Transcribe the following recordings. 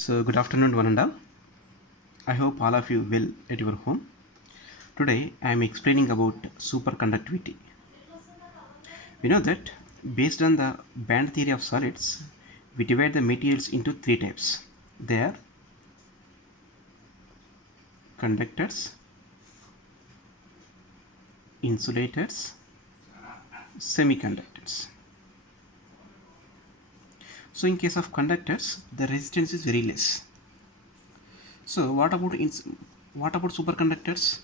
So, good afternoon, one and all. I hope all of you well at your home. Today, I am explaining about superconductivity. We know that based on the band theory of solids, we divide the materials into three types. They are conductors, insulators, semiconductors. So, in case of conductors, the resistance is very less. So, what about superconductors?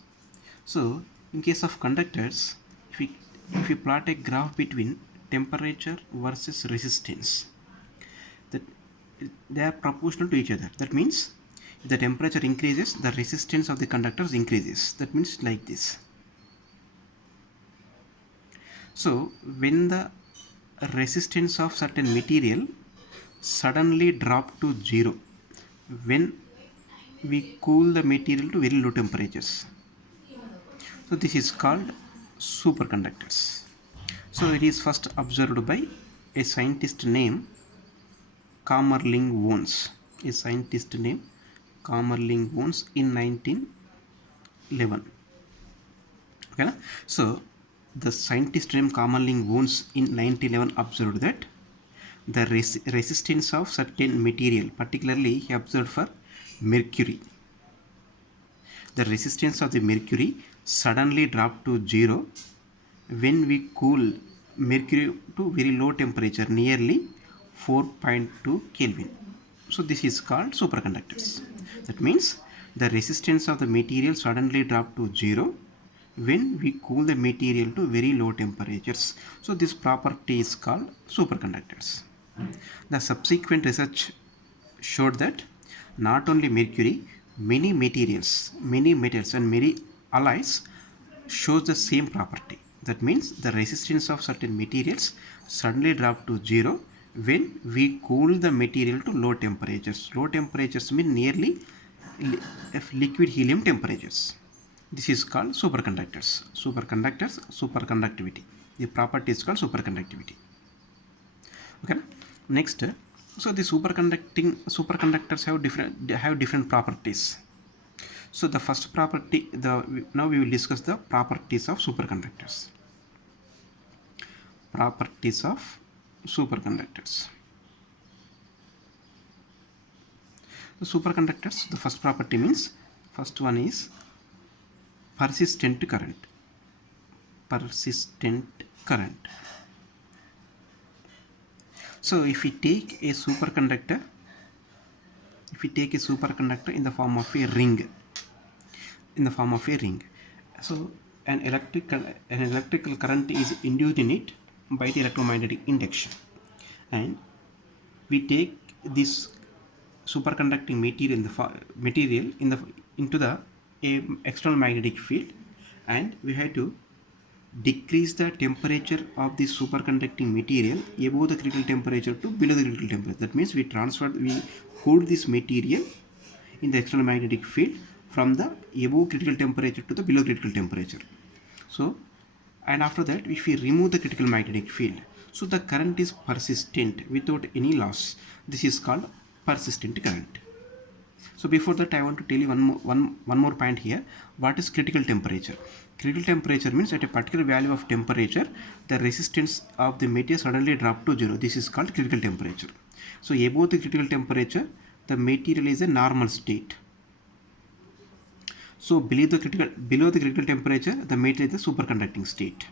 So, in case of conductors, if we if we plot a graph between temperature versus resistance, that they are proportional to each other. That means if the temperature increases, the resistance of the conductors increases. That means like this. So, when the resistance of certain material suddenly drop to zero, when we cool the material to very low temperatures, so this is called superconductors. So it is first observed by a scientist named Kamerlingh Onnes. A scientist named Kamerlingh Onnes in 1911. Okay? So the scientist named Kamerlingh Onnes in 1911 observed that the resistance of certain material, particularly he observed for mercury, the resistance of the mercury suddenly dropped to zero when we cool mercury to very low temperature, nearly 4.2 Kelvin. So this is called superconductors. That means the resistance of the material suddenly dropped to zero when we cool the material to very low temperatures. So this property is called superconductors. The subsequent research showed that not only mercury, many metals and many alloys shows the same property. That means the resistance of certain materials suddenly drop to zero when we cool the material to low temperatures. Low temperatures mean nearly liquid helium temperatures. This is called superconductors. Superconductivity. The property is called superconductivity. Okay. Next, so the superconductors have different properties. So the first property, now we will discuss the properties of superconductors. Properties of superconductors. The superconductors, the first property means, first one is persistent current. Persistent current. So if we take a superconductor, in the form of a ring, so an electrical current is induced in it by the electromagnetic induction, and we take this superconducting material into the external magnetic field, and we have to decrease the temperature of the superconducting material above the critical temperature to below the critical temperature. That means we cool this material in the external magnetic field from the above critical temperature to the below critical temperature. So, and after that, if we remove the critical magnetic field, so the current is persistent without any loss. This is called persistent current. So before that, I want to tell you one more point here. What is critical temperature? Critical temperature means at a particular value of temperature, the resistance of the material suddenly drop to zero. This is called critical temperature. So above the critical temperature, the material is a normal state. So below the critical temperature, the material is a superconducting state.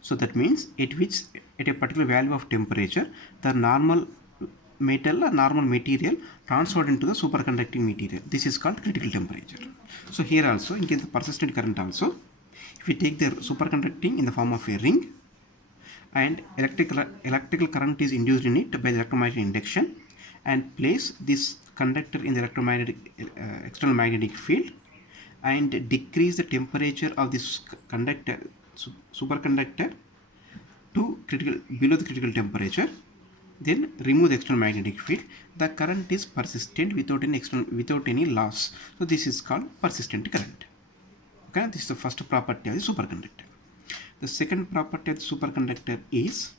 So that means at a particular value of temperature, the normal material transferred into the superconducting material. This is called critical temperature. So here also, in case of persistent current also, if we take the superconducting in the form of a ring, and electrical current is induced in it by the electromagnetic induction, and place this conductor in the external magnetic field, and decrease the temperature of this superconductor to below the critical temperature, then remove the external magnetic field, the current is persistent without any loss. So this is called persistent current. Okay, this is the first property of the superconductor. The second property of the superconductor is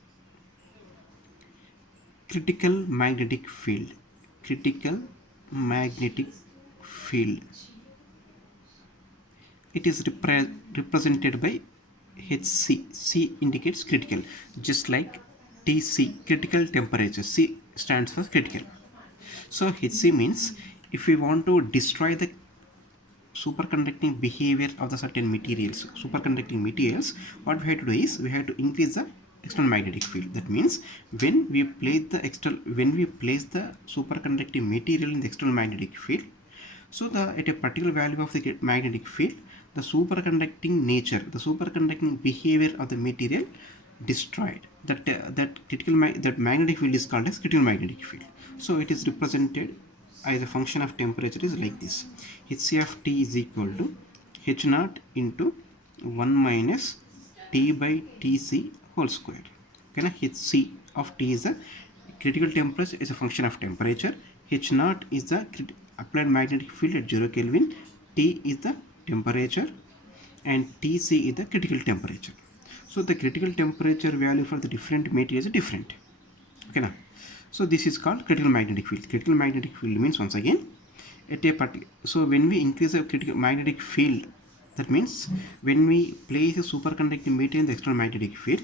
critical magnetic field. Critical magnetic field. It is represented by Hc. C indicates critical, just like Tc, critical temperature. C stands for critical. So Hc means if we want to destroy the superconducting behavior of the certain materials, superconducting materials, what we have to do is we have to increase the external magnetic field. That means when we place the superconducting material in the external magnetic field, so at a particular value of the magnetic field, the superconducting nature, the superconducting behavior of the material destroyed. That magnetic field is called as critical magnetic field. So it is represented as a function of temperature is like this. Hc of T is equal to H naught into 1 minus T by Tc whole square. Okay, Hc of T is the critical temperature, is a function of temperature. H naught is the applied magnetic field at 0 Kelvin. T is the temperature and Tc is the critical temperature. So the critical temperature value for the different materials is different. Okay, now so this is called critical magnetic field. Critical magnetic field means, once again, so when we increase the critical magnetic field, that means when we place a superconducting material in the external magnetic field,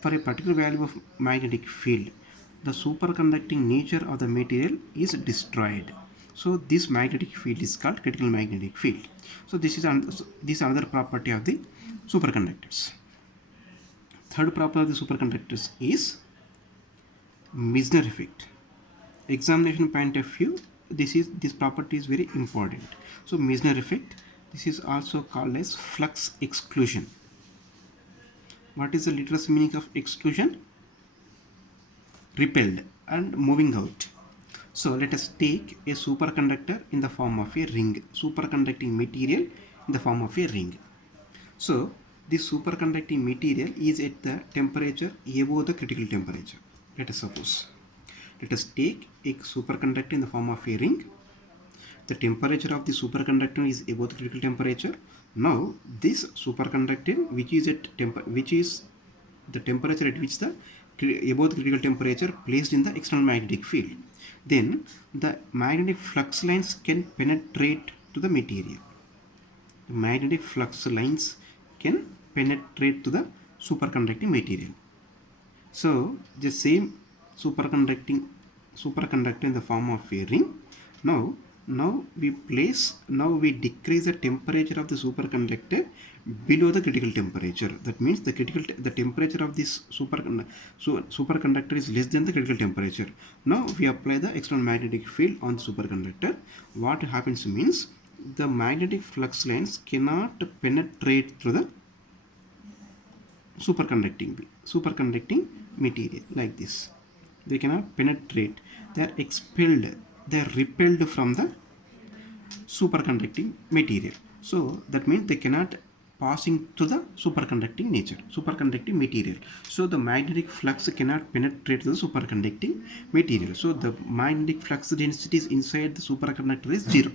for a particular value of magnetic field, the superconducting nature of the material is destroyed. So this magnetic field is called critical magnetic field. So this is another property of the superconductors. Third property of the superconductors is Meissner effect. Examination point of view, this property is very important. So Meissner effect, this is also called as flux exclusion. What is the literal meaning of exclusion? Repelled and moving out. So let us take a superconductor in the form of a ring, superconducting material in the form of a ring. So this superconducting material is at the temperature above the critical temperature. Let us take a superconductor in the form of a ring. The temperature of the superconductor is above the critical temperature. Now this superconductor, which is the temperature at which the above the critical temperature, placed in the external magnetic field, then the magnetic flux lines can penetrate to the material. The magnetic flux lines can penetrate to the superconducting material. So the same superconductor in the form of a ring. Now we decrease the temperature of the superconductor below the critical temperature. That means the temperature of this superconductor is less than the critical temperature. Now we apply the external magnetic field on the superconductor. What happens means the magnetic flux lines cannot penetrate through the superconducting material like this. They cannot penetrate. They are expelled. They are repelled from the superconducting material. So that means they cannot passing to the superconducting material. So the magnetic flux cannot penetrate the superconducting material. So the magnetic flux density inside the superconductor is 0.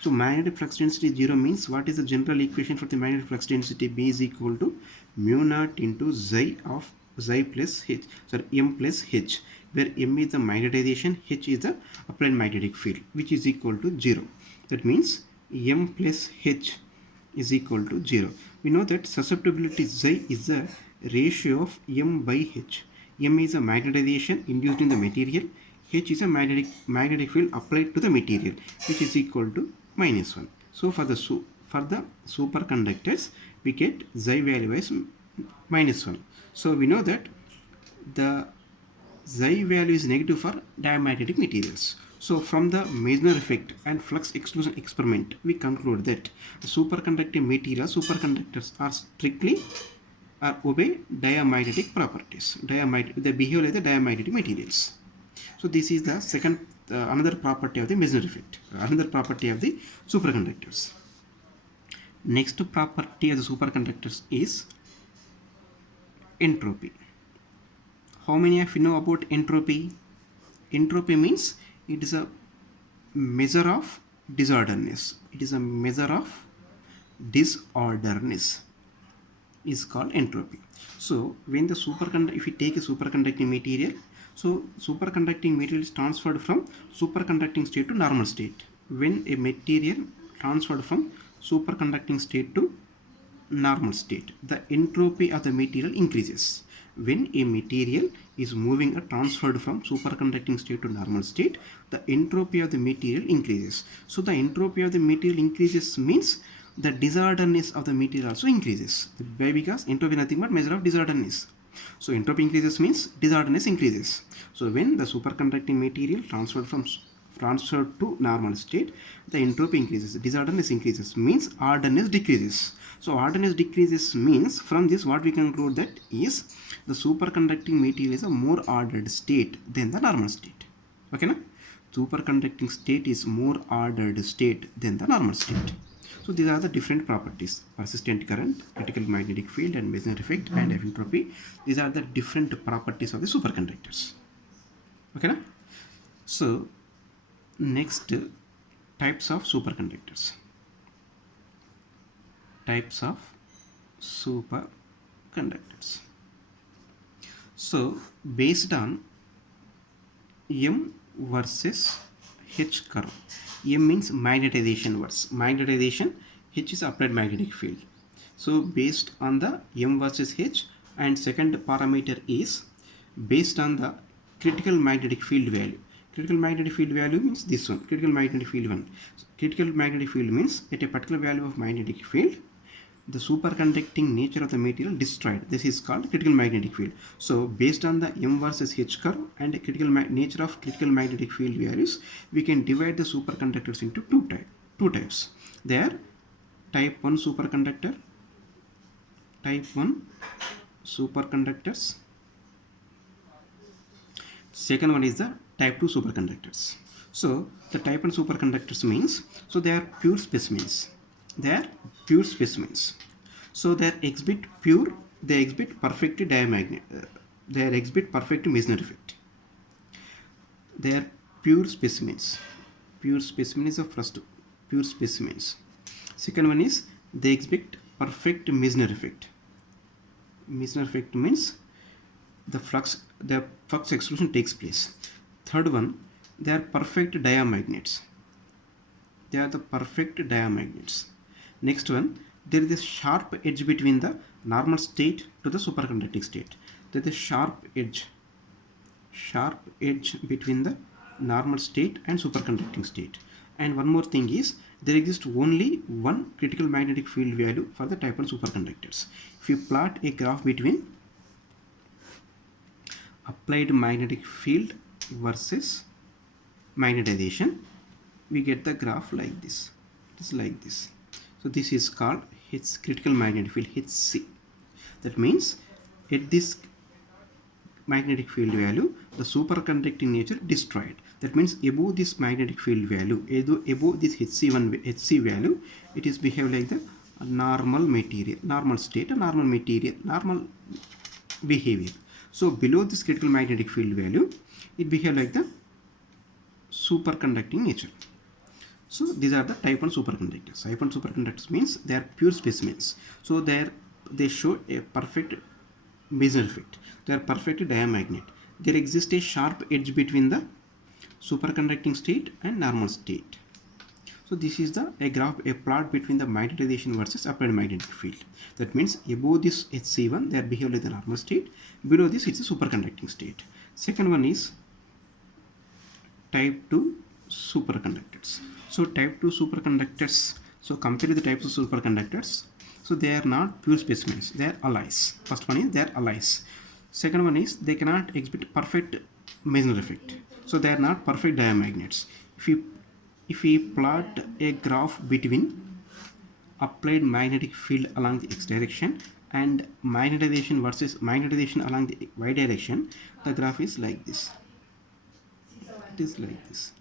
So magnetic flux density 0 means, what is the general equation for the magnetic flux density? B is equal to mu naught into xi of xi plus h, m plus h, where m is the magnetization, h is the applied magnetic field, which is equal to 0. That means m plus h is equal to 0. We know that susceptibility xi is the ratio of m by h. M is a magnetization induced in the material, h is a magnetic field applied to the material, which is equal to -1. So for the superconductors, we get xi value as -1. So we know that the xi value is negative for diamagnetic materials. So from the Meissner effect and flux exclusion experiment, we conclude that the superconducting materials, superconductors are strictly obey diamagnetic properties. They behave like the diamagnetic materials. So this is the second, another property of the Meissner effect, another property of the superconductors. Next property of the superconductors is entropy. How many of you know about entropy? Entropy means it is a measure of disorderness. It is a measure of disorderness is called entropy. So when the if we take a superconducting material, So superconducting material is transferred from superconducting state to normal state. When a material transferred from superconducting state to normal state, the entropy of the material increases. When a material is moving or transferred from superconducting state to normal state, the entropy of the material increases. So the entropy of the material increases means the disorderness of the material also increases. Why? Because entropy is nothing but measure of disorderness. So entropy increases means disorderness increases. So when the superconducting material transferred to normal state, the entropy increases, disorderness increases, means orderness decreases. So orderness decreases means from this what we conclude that is the superconducting material is a more ordered state than the normal state. Okay, na? Superconducting state is more ordered state than the normal state. So these are the different properties: persistent current, critical magnetic field, and Meissner effect, and entropy. These are the different properties of the superconductors. Okay, na? So next, types of superconductors. Types of superconductors. So based on M versus H curve. M means magnetization versus magnetization, H is applied magnetic field. So based on the M versus H, and second parameter is based on the critical magnetic field value. Critical magnetic field value means this one, critical magnetic field 1. So critical magnetic field means at a particular value of magnetic field, the superconducting nature of the material destroyed. This is called critical magnetic field. So based on the M versus H curve and critical nature of critical magnetic field values, we can divide the superconductors into two types. They are type 1 superconductor, type 1 superconductors. Second one is the type 2 superconductors. So the type 1 superconductors means, so they are pure specimens. They are pure specimens. So they exhibit pure, they exhibit perfect diamagnet, they exhibit perfect Meissner effect. They are pure specimens. Pure specimen is the first, pure specimens. Second one is they exhibit perfect Meissner effect. Meissner effect means the flux exclusion takes place. Third one, they are perfect diamagnets. They are the perfect diamagnets. Next one, there is a sharp edge between the normal state to the superconducting state. There is a sharp edge between the normal state and superconducting state. And one more thing is, there exists only one critical magnetic field value for the type 1 superconductors. If you plot a graph between applied magnetic field versus magnetization, we get the graph like this. It is like this. So this is called H critical magnetic field, HC. That means at this magnetic field value, the superconducting nature destroyed. That means above this magnetic field value, above this HC value, it is behave like the normal material, normal state, normal material, normal behavior. So below this critical magnetic field value, it behave like the superconducting nature. So these are the type 1 superconductors. Type 1 superconductors means they are pure specimens. So they show a perfect Meissner effect. They are perfect diamagnet. There exists a sharp edge between the superconducting state and normal state. So this is a graph, a plot between the magnetization versus applied magnetic field. That means above this HC1, they are behave like the normal state. Below this, it's a superconducting state. Second one is type 2 superconductors. So type 2 superconductors, so compare the types of superconductors. So they are not pure specimens, they are alloys. First one is they are alloys. Second one is they cannot exhibit perfect Meissner effect. So they are not perfect diamagnets. If we plot a graph between applied magnetic field along the x direction and magnetization versus magnetization along the y direction, the graph is like this. It is like this.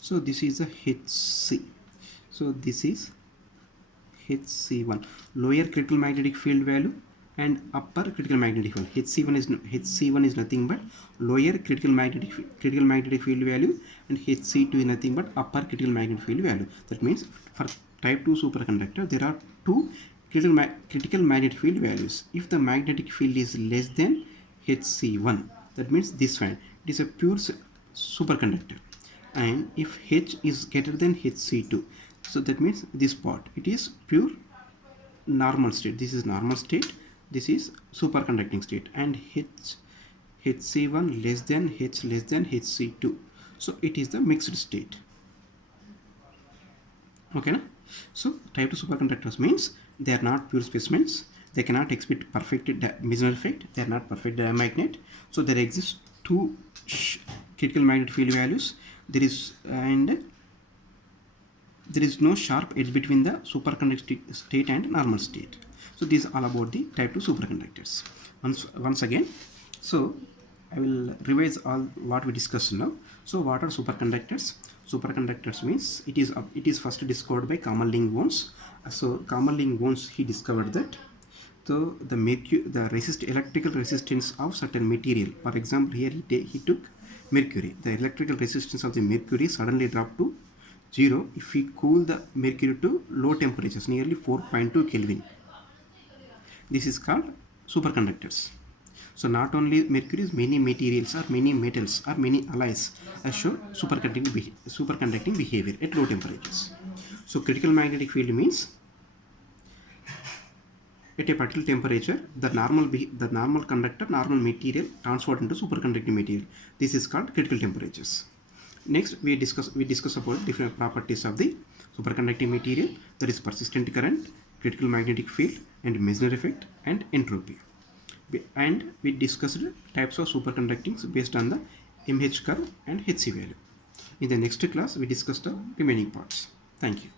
So this is a HC. So this is HC1, lower critical magnetic field value and upper critical magnetic field. HC1 is nothing but lower critical magnetic field value, and HC2 is nothing but upper critical magnetic field value. That means for type 2 superconductor, there are two critical magnetic field values. If the magnetic field is less than Hc1, that means this one, it is a pure superconductor. And if H is greater than Hc2, so that means this part, it is pure normal state. This is normal state, this is superconducting state, and Hc1 less than H less than Hc2, so it is the mixed state. Okay na? So type 2 superconductors means they are not pure specimens, they cannot exhibit perfect Meissner effect, they are not perfect diamagnet. So there exist two critical magnetic field values, there is no sharp edge between the superconducting state and normal state. So this is all about the type 2 superconductors. Once again, so I will revise all what we discussed now. So what are superconductors? Superconductors means it is first discovered by Kamerlingh-Onnes. So Kamerlingh-Onnes, he discovered that the electrical resistance of certain material. For example, here he took mercury. The electrical resistance of the mercury suddenly dropped to 0 if we cool the mercury to low temperatures, nearly 4.2 Kelvin. This is called superconductors. So not only mercury, many materials or many metals or many alloys show superconducting behavior at low temperatures. So critical magnetic field means at a particular temperature, the normal material transferred into superconducting material. This is called critical temperatures. Next, we discuss about different properties of the superconducting material, that is persistent current, critical magnetic field, and Meissner effect, and entropy. And we discussed types of superconductings based on the MH curve and Hc value. In the next class, we discuss the remaining parts. Thank you.